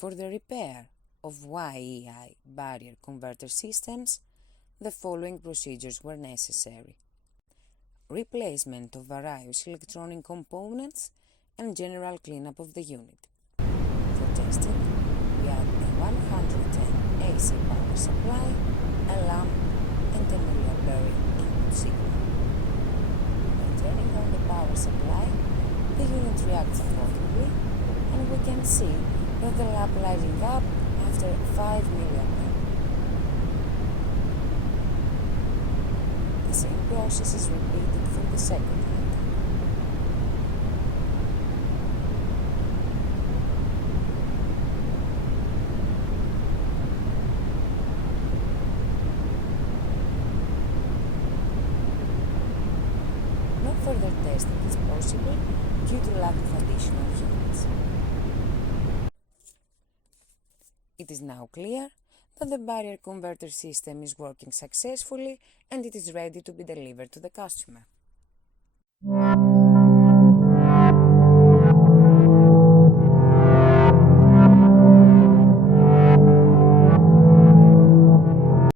For the repair of Y.E.I. barrier converter systems, the following procedures were necessary: replacement of various electronic components and general cleanup of the unit. For testing, we had a 110 AC power supply, a lamp, and a milliampere input signal. By turning on the power supply, the unit reacts accordingly, and we can see that the lamp lighting up after 5 milliampere. The same process is repeated for the second light. No further testing is possible due to lack of additional units. It is now clear that the barrier converter system is working successfully and it is ready to be delivered to the customer.